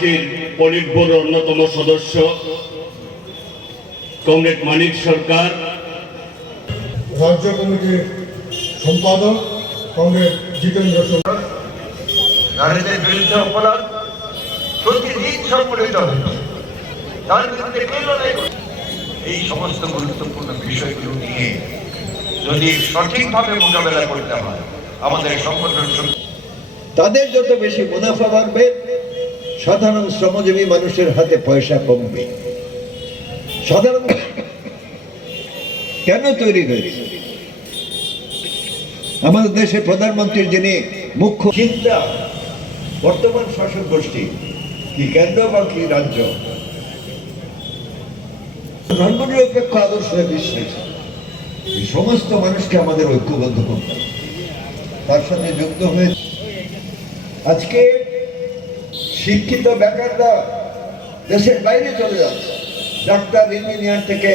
পার্টির পলিট ব্যুরোর অন্যতম সদস্য কমরেড মানিক সরকার। রাজ্য কমিটির সম্পাদক কংগ্রেস জিতেন্দ্র সরকার। নারীদের বিরুদ্ধে অপরাধ প্রতিদিন সংগঠিত হচ্ছে তার বিরুদ্ধে কে লড়াই এই সমস্ত গুরুত্বপূর্ণ বিষয়গুলো নিয়ে যদি সঠিকভাবে মোকাবেলা করতে হয় আমাদের সংগঠন তাদের যত বেশি মুনাফা বাড়বে সাধারণ শ্রমজীবী মানুষের হাতে পয়সা কমবে। সাধারণ কেন তৈরি হয়েছে? আমাদের দেশের প্রধানমন্ত্রীর যিনি মুখ্য চিন্তা, বর্তমান শাসক গোষ্ঠী, কি কেন্দ্র বা কি রাজ্য? ধর্মনিরপেক্ষ আদর্শে বিশ্বাস এই সমস্ত মানুষকে আমাদের ঐক্যবদ্ধ করতে তার সাথে যুক্ত হয়েছে আজকে শিক্ষিত বেকাররা দেশের বাইরে চলে যাচ্ছে। ডাক্তার ইঞ্জিনিয়ার থেকে